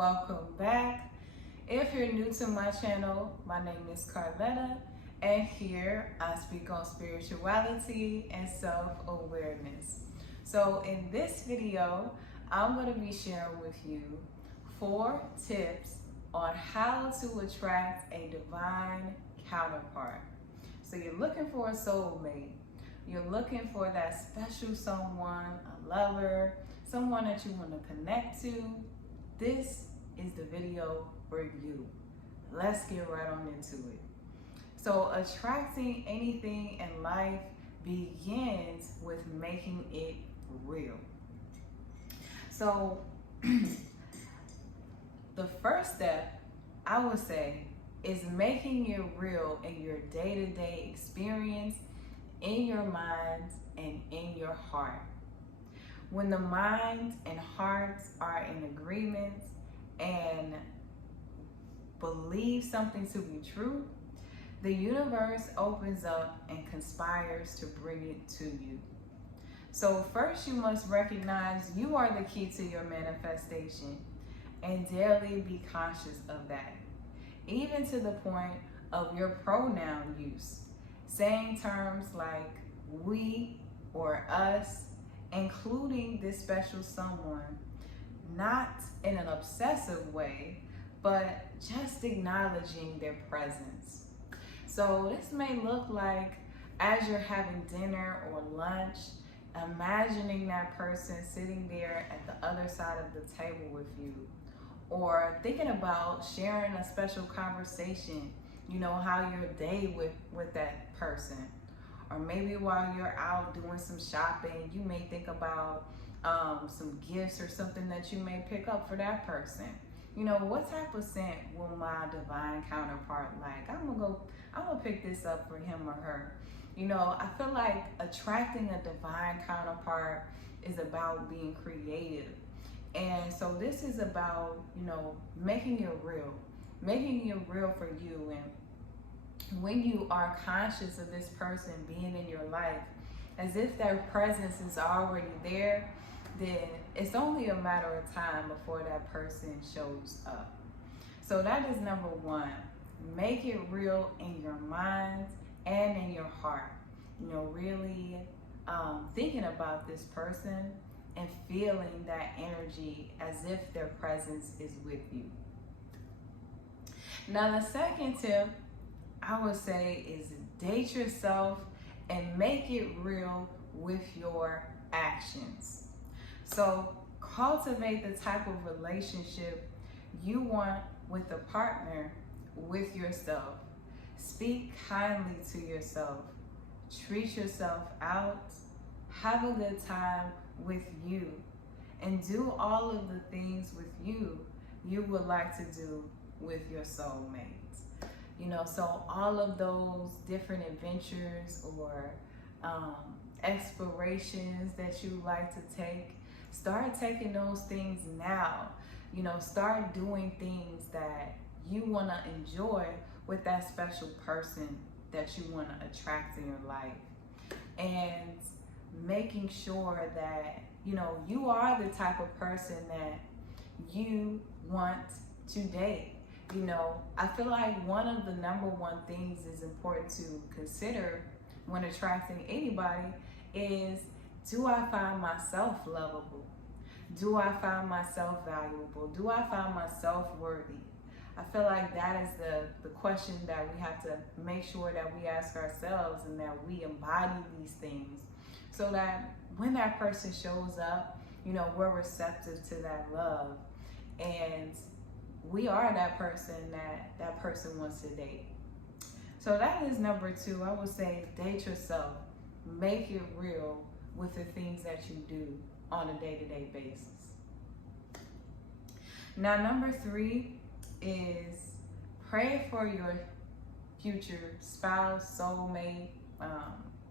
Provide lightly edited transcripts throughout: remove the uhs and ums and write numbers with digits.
Welcome back. If you're new to my channel, my name is Carletta, and here I speak on spirituality and self-awareness. So in this video, I'm going to be sharing with you 4 tips on how to attract a divine counterpart. So you're looking for a soulmate. You're looking for that special someone, a lover, someone that you want to connect to. This is the video for you. Let's get right on into it. So attracting anything in life begins with making it real. So the first step, I would say, is making it real in your day-to-day experience, in your mind and in your heart. When the mind and heart are in agreement and believe something to be true, the universe opens up and conspires to bring it to you. So first you must recognize you are the key to your manifestation and daily be conscious of that. Even to the point of your pronoun use, saying terms like we or us, including this special someone, not in an obsessive way, but just acknowledging their presence. So this may look like as you're having dinner or lunch, imagining that person sitting there at the other side of the table with you, or thinking about sharing a special conversation, how your day with that person. Or maybe while you're out doing some shopping, you may think about some gifts or something that you may pick up for that person. What type of scent will my divine counterpart like? I'm gonna pick this up for him or her. I feel like attracting a divine counterpart is about being creative. And so this is about, making it real for you. And when you are conscious of this person being in your life, as if their presence is already there, then it's only a matter of time before that person shows up. So that is number 1. Make it real in your mind and in your heart. Really thinking about this person and feeling that energy as if their presence is with you. Now the second tip I would say is date yourself and make it real with your actions. So cultivate the type of relationship you want with a partner with yourself. Speak kindly to yourself. Treat yourself out. Have a good time with you. And do all of the things with you would like to do with your soulmate. So all of those different adventures or explorations that you like to take, start taking those things now. Start doing things that you want to enjoy with that special person that you want to attract in your life. And making sure that, you are the type of person that you want to date. I feel like one of the number 1 things is important to consider when attracting anybody is, do I find myself lovable? Do I find myself valuable? Do I find myself worthy? I feel like that is the question that we have to make sure that we ask ourselves and that we embody these things so that when that person shows up, we're receptive to that love. And we are that person that person wants to date. So that is number 2. I would say date yourself. Make it real with the things that you do on a day-to-day basis. Now, number 3 is pray for your future spouse, soulmate,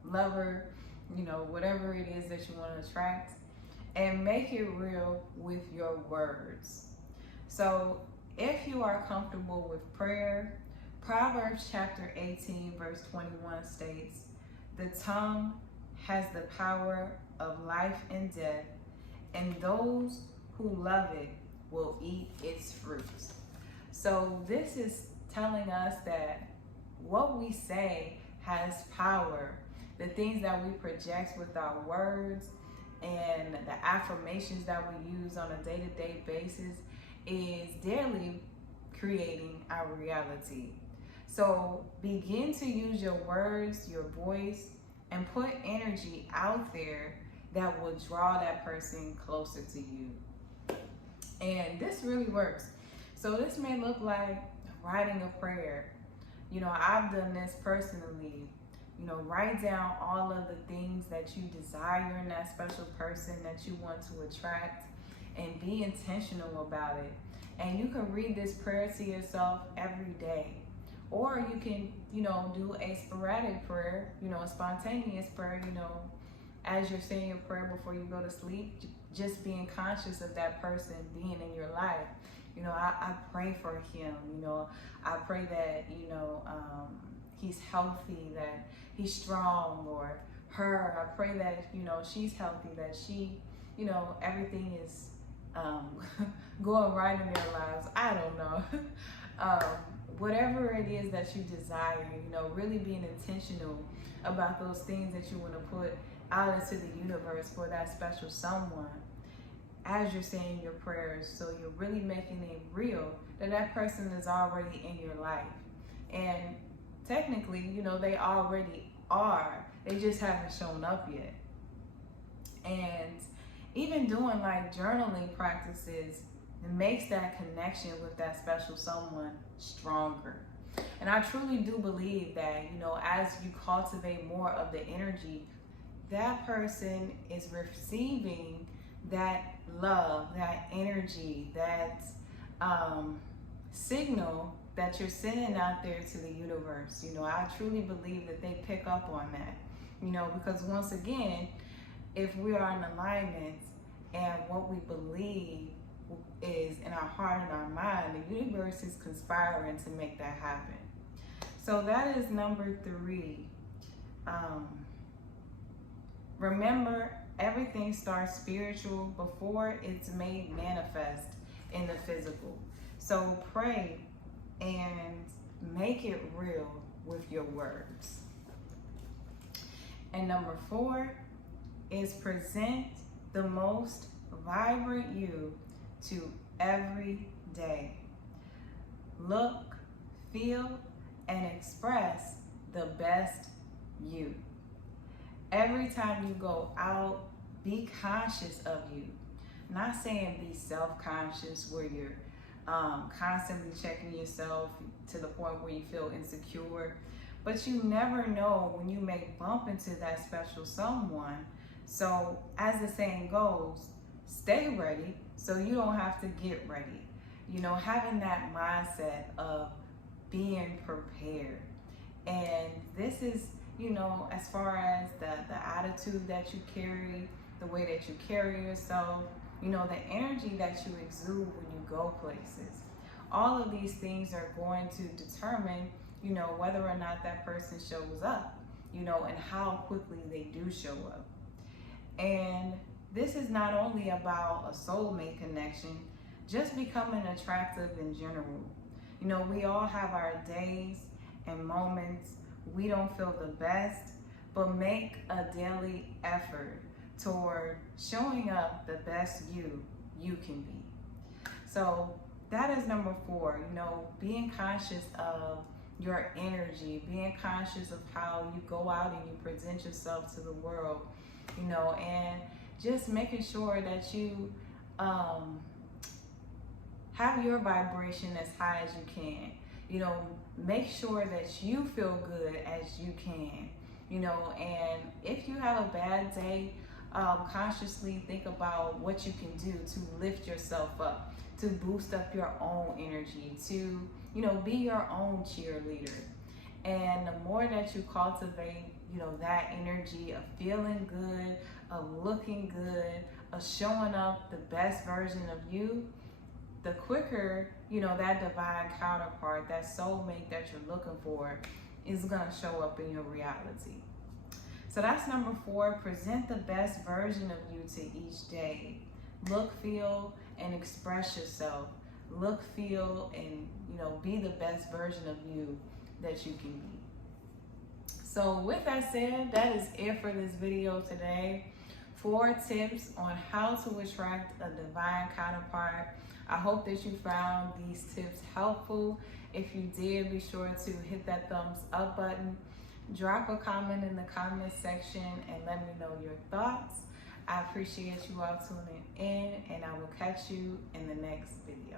lover, whatever it is that you want to attract, and make it real with your words. So if you are comfortable with prayer, Proverbs chapter 18 verse 21 states, "The tongue has the power of life and death, and those who love it will eat its fruits. So this is telling us that what we say has power. The things that we project with our words and the affirmations that we use on a day-to-day basis is daily creating our reality. So begin to use your words, your voice, and put energy out there that will draw that person closer to you. And this really works. So this may look like writing a prayer. You know, I've done this personally. You know, write down all of the things that you desire in that special person that you want to attract, and be intentional about it. And you can read this prayer to yourself every day. Or you can, you know, do a sporadic prayer, you know, a spontaneous prayer, you know, as you're saying your prayer before you go to sleep, just being conscious of that person being in your life. You know, I pray for him, you know, I pray that, you know, he's healthy, that he's strong, or her, I pray that, you know, she's healthy, that she, you know, everything is going right in their lives. I don't know. Whatever it is that you desire, you know, really being intentional about those things that you want to put out into the universe for that special someone as you're saying your prayers. So you're really making it real that that person is already in your life. And technically, you know, they already are. They just haven't shown up yet. And even doing like journaling practices, it makes that connection with that special someone stronger. And I truly do believe that, you know, as you cultivate more of the energy, that person is receiving that love, that energy, that signal that you're sending out there to the universe. You know, I truly believe that they pick up on that, you know, because once again, if we are in alignment and what we believe is in our heart and our mind, the universe is conspiring to make that happen. So that is number 3. Remember, everything starts spiritual before it's made manifest in the physical. So pray and make it real with your words. And number 4 is present the most vibrant you to every day. Look, feel, and express the best you. Every time you go out, be conscious of you. Not saying be self-conscious where you're constantly checking yourself to the point where you feel insecure, but you never know when you may bump into that special someone. So as the saying goes, stay ready so you don't have to get ready. You know, having that mindset of being prepared. And this is, you know, as far as the attitude that you carry, the way that you carry yourself, you know, the energy that you exude when you go places. All of these things are going to determine, you know, whether or not that person shows up, you know, and how quickly they do show up. And this is not only about a soulmate connection, just becoming attractive in general. You know, we all have our days and moments we don't feel the best, but make a daily effort toward showing up the best you can be. So that is number 4, you know, being conscious of your energy, being conscious of how you go out and you present yourself to the world, you know, and just making sure that you have your vibration as high as you can. You know, make sure that you feel good as you can, you know, and if you have a bad day, consciously think about what you can do to lift yourself up, to boost up your own energy, to, you know, be your own cheerleader. And the more that you cultivate, you know, that energy of feeling good, of looking good, of showing up the best version of you, the quicker, you know, that divine counterpart, that soulmate that you're looking for is going to show up in your reality. So that's number 4, present the best version of you to each day. Look, feel, and express yourself. Look, feel, and be the best version of you that you can be. So with that said, that is it for this video today. 4 tips on how to attract a divine counterpart. I hope that you found these tips helpful. If you did, be sure to hit that thumbs up button. Drop a comment in the comment section and let me know your thoughts. I appreciate you all tuning in, and I will catch you in the next video.